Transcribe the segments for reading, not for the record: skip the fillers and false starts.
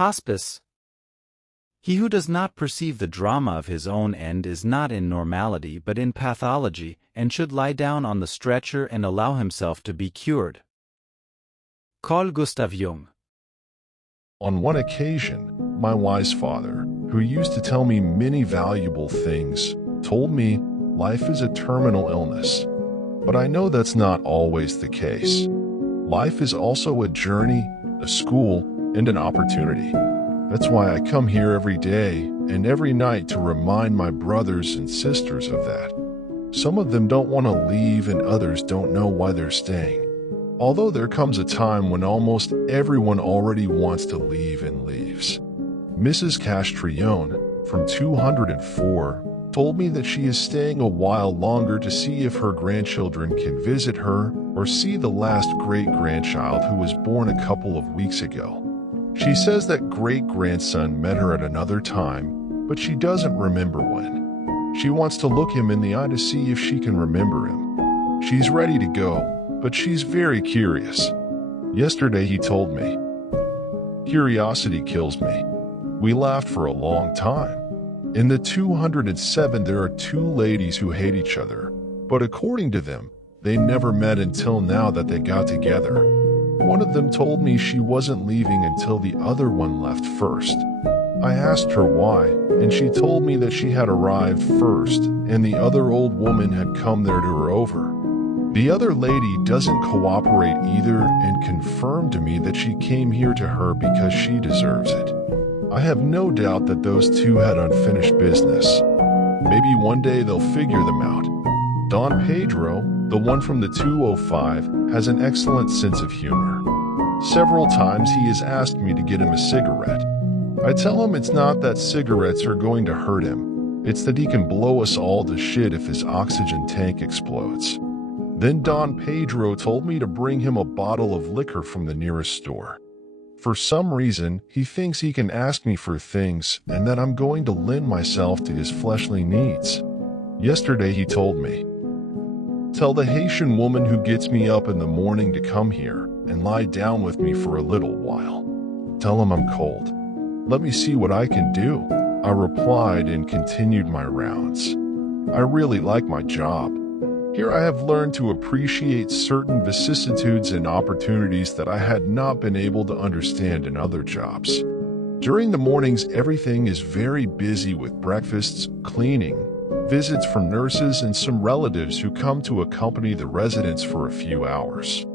Hospice. He who does not perceive the drama of his own end is not in normality but in pathology, and should lie down on the stretcher and allow himself to be cured. Call Gustav Jung. On one occasion, my wise father, who used to tell me many valuable things, told me life is a terminal illness. But I know that's not always the case. Life is also a journey, a school, and an opportunity. That's why I come here every day and every night to remind my brothers and sisters of that. Some of them don't want to leave and others don't know why they're staying. Although there comes a time when almost everyone already wants to leave and leaves. Mrs. Castrillon, from 204, told me that she is staying a while longer to see if her grandchildren can visit her or see the last great-grandchild who was born a couple of weeks ago. She says that great-grandson met her at another time, but she doesn't remember when. She wants to look him in the eye to see if she can remember him. She's ready to go, but she's very curious. Yesterday he told me, "Curiosity kills me." We laughed for a long time. In the 207 there are two ladies who hate each other, but according to them, they never met until now that they got together. One of them told me she wasn't leaving until the other one left first. I asked her why, and she told me that she had arrived first and the other old woman had come there to her over. The other lady doesn't cooperate either and confirmed to me that she came here to her because she deserves it. I have no doubt that those two had unfinished business. Maybe one day they'll figure them out. Don Pedro, the one from the 205, has an excellent sense of humor. Several times he has asked me to get him a cigarette. I tell him it's not that cigarettes are going to hurt him. It's that he can blow us all to shit if his oxygen tank explodes. Then Don Pedro told me to bring him a bottle of liquor from the nearest store. For some reason, he thinks he can ask me for things and that I'm going to lend myself to his fleshly needs. Yesterday he told me, "Tell the Haitian woman who gets me up in the morning to come here and lie down with me for a little while. Tell him I'm cold. Let me see what I can do." I replied and continued my rounds. I really like my job. Here I have learned to appreciate certain vicissitudes and opportunities that I had not been able to understand in other jobs. During the mornings, everything is very busy with breakfasts, cleaning, visits from nurses, and some relatives who come to accompany the residents for a few hours.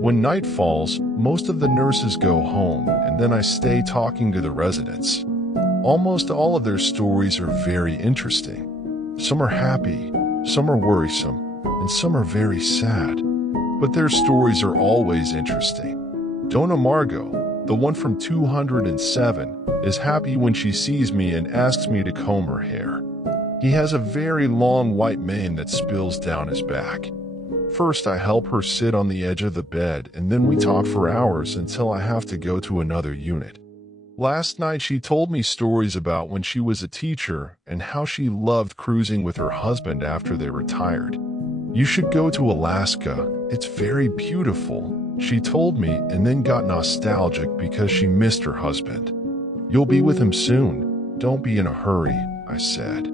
When night falls, most of the nurses go home, and then I stay talking to the residents. Almost all of their stories are very interesting. Some are happy, some are worrisome, and some are very sad. But their stories are always interesting. Dona Margot, the one from 207, is happy when she sees me and asks me to comb her hair. He has a very long white mane that spills down his back. First, I help her sit on the edge of the bed, and then we talk for hours until I have to go to another unit. Last night, she told me stories about when she was a teacher and how she loved cruising with her husband after they retired. "You should go to Alaska. It's very beautiful," she told me, and then got nostalgic because she missed her husband. "You'll be with him soon. Don't be in a hurry," I said.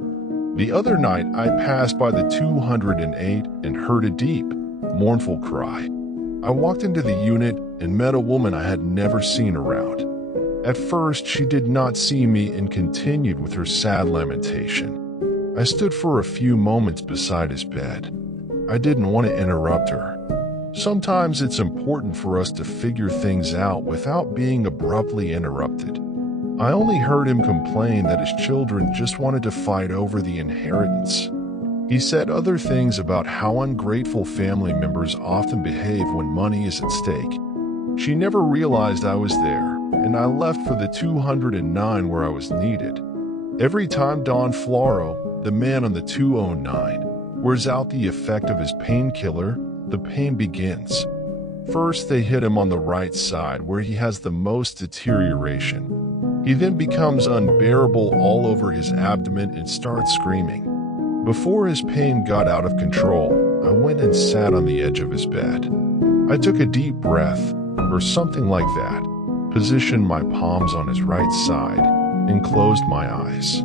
The other night, I passed by the 208 and heard a deep, mournful cry. I walked into the unit and met a woman I had never seen around. At first, she did not see me and continued with her sad lamentation. I stood for a few moments beside his bed. I didn't want to interrupt her. Sometimes it's important for us to figure things out without being abruptly interrupted. I only heard him complain that his children just wanted to fight over the inheritance. He said other things about how ungrateful family members often behave when money is at stake. She never realized I was there, and I left for the 209 where I was needed. Every time Don Floro, the man on the 209, wears out the effect of his painkiller, the pain begins. First, they hit him on the right side where he has the most deterioration. He then becomes unbearable all over his abdomen and starts screaming. Before his pain got out of control, I went and sat on the edge of his bed. I took a deep breath, or something like that, positioned my palms on his right side, and closed my eyes.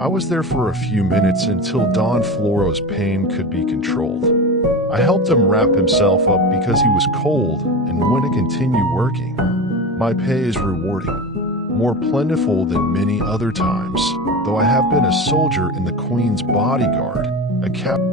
I was there for a few minutes until Don Floro's pain could be controlled. I helped him wrap himself up because he was cold and want to continue working. My pay is rewarding, more plentiful than many other times, though I have been a soldier in the Queen's bodyguard, a captain.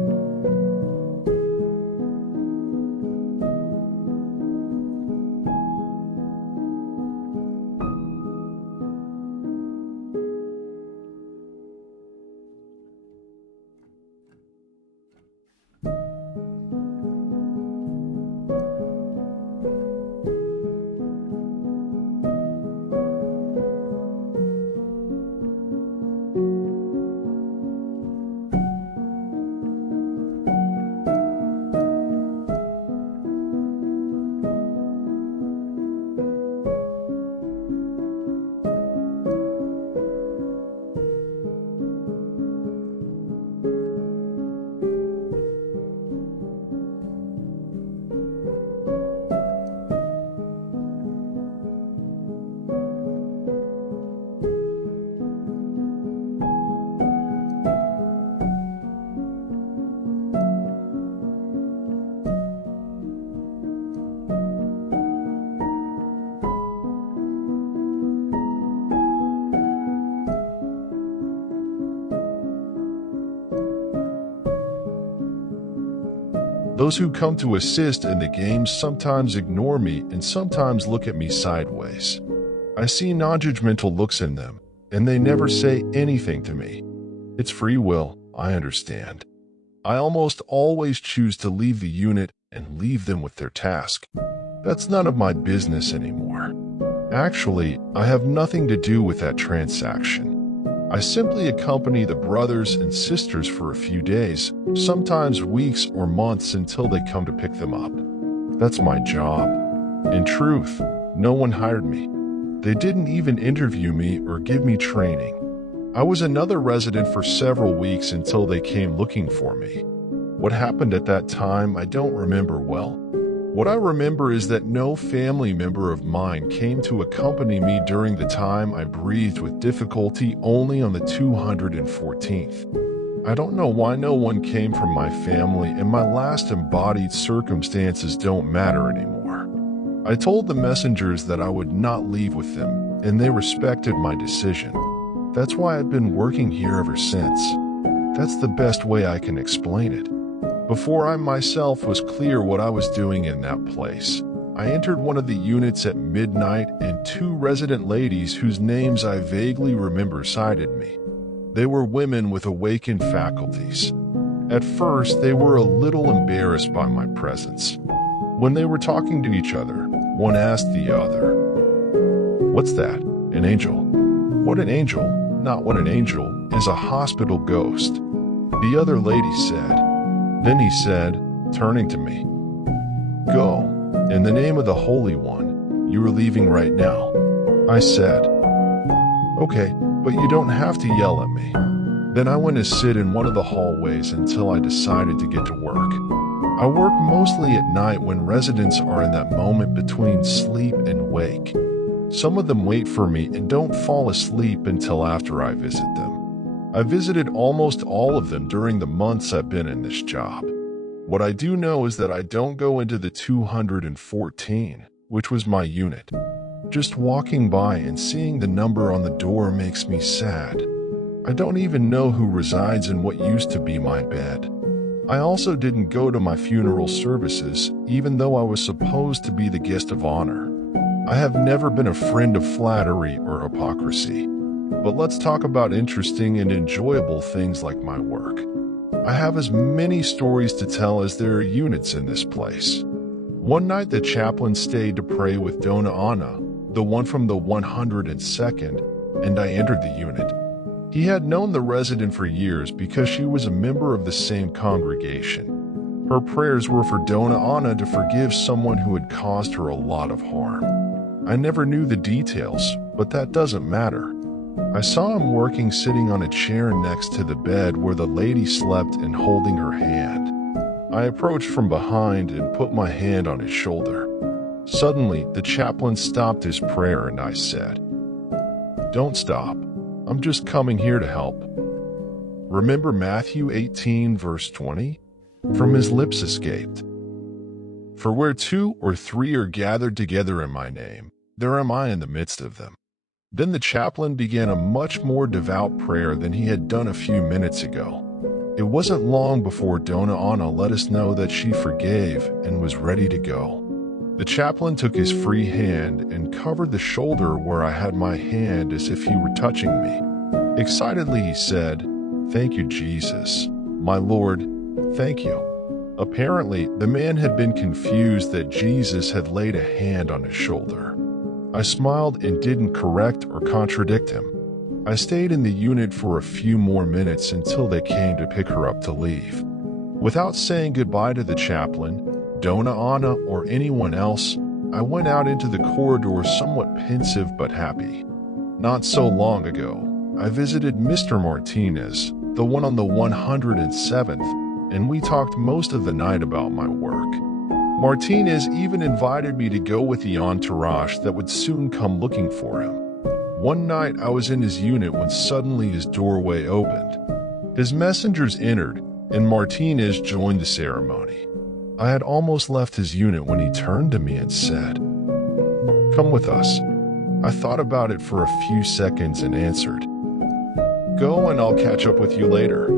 Those who come to assist in the games sometimes ignore me and sometimes look at me sideways. I see non-judgmental looks in them, and they never say anything to me. It's free will, I understand. I almost always choose to leave the unit and leave them with their task. That's none of my business anymore. Actually, I have nothing to do with that transaction. I simply accompany the brothers and sisters for a few days, sometimes weeks or months until they come to pick them up. That's my job. In truth, no one hired me. They didn't even interview me or give me training. I was another resident for several weeks until they came looking for me. What happened at that time, I don't remember well. What I remember is that no family member of mine came to accompany me during the time I breathed with difficulty only on the 214th. I don't know why no one came from my family, and my last embodied circumstances don't matter anymore. I told the messengers that I would not leave with them, and they respected my decision. That's why I've been working here ever since. That's the best way I can explain it. Before I myself was clear what I was doing in that place, I entered one of the units at midnight, and two resident ladies whose names I vaguely remember cited me. They were women with awakened faculties. At first, they were a little embarrassed by my presence. When they were talking to each other, one asked the other, "What's that? An angel?" "What an angel? Not what an angel is, a hospital ghost," the other lady said. Then he said, turning to me, "Go, in the name of the Holy One, you are leaving right now." I said, "Okay, but you don't have to yell at me." Then I went to sit in one of the hallways until I decided to get to work. I work mostly at night when residents are in that moment between sleep and wake. Some of them wait for me and don't fall asleep until after I visit them. I visited almost all of them during the months I've been in this job. What I do know is that I don't go into the 214, which was my unit. Just walking by and seeing the number on the door makes me sad. I don't even know who resides in what used to be my bed. I also didn't go to my funeral services, even though I was supposed to be the guest of honor. I have never been a friend of flattery or hypocrisy. But let's talk about interesting and enjoyable things like my work. I have as many stories to tell as there are units in this place. One night the chaplain stayed to pray with Dona Ana, the one from the 102nd, and I entered the unit. He had known the resident for years because she was a member of the same congregation. Her prayers were for Dona Ana to forgive someone who had caused her a lot of harm. I never knew the details, but that doesn't matter. I saw him working sitting on a chair next to the bed where the lady slept and holding her hand. I approached from behind and put my hand on his shoulder. Suddenly, the chaplain stopped his prayer and I said, "Don't stop. I'm just coming here to help." Remember Matthew 18, verse 20? From his lips escaped, "For where 2 or 3 are gathered together in my name, there am I in the midst of them." Then the chaplain began a much more devout prayer than he had done a few minutes ago. It wasn't long before Donna Anna let us know that she forgave and was ready to go. The chaplain took his free hand and covered the shoulder where I had my hand as if he were touching me. Excitedly he said, "Thank you, Jesus. My Lord, thank you." Apparently, the man had been confused that Jesus had laid a hand on his shoulder. I smiled and didn't correct or contradict him. I stayed in the unit for a few more minutes until they came to pick her up to leave. Without saying goodbye to the chaplain, Donna Anna, or anyone else, I went out into the corridor somewhat pensive but happy. Not so long ago, I visited Mr. Martinez, the one on the 107th, and we talked most of the night about my work. Martinez even invited me to go with the entourage that would soon come looking for him. One night I was in his unit when suddenly his doorway opened. His messengers entered, and Martinez joined the ceremony. I had almost left his unit when he turned to me and said, "Come with us." I thought about it for a few seconds and answered, "Go and I'll catch up with you later."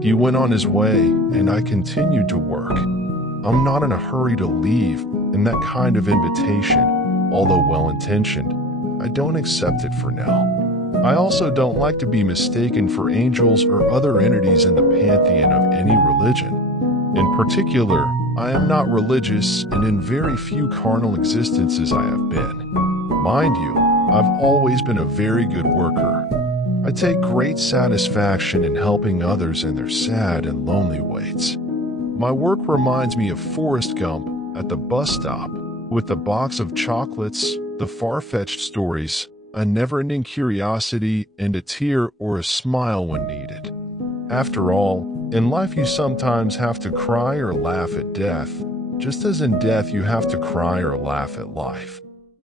He went on his way, and I continued to work. I'm not in a hurry to leave, and that kind of invitation, although well-intentioned, I don't accept it for now. I also don't like to be mistaken for angels or other entities in the pantheon of any religion. In particular, I am not religious, and in very few carnal existences I have been. Mind you, I've always been a very good worker. I take great satisfaction in helping others in their sad and lonely waits. My work reminds me of Forrest Gump at the bus stop, with the box of chocolates, the far-fetched stories, a never-ending curiosity, and a tear or a smile when needed. After all, in life you sometimes have to cry or laugh at death, just as in death you have to cry or laugh at life.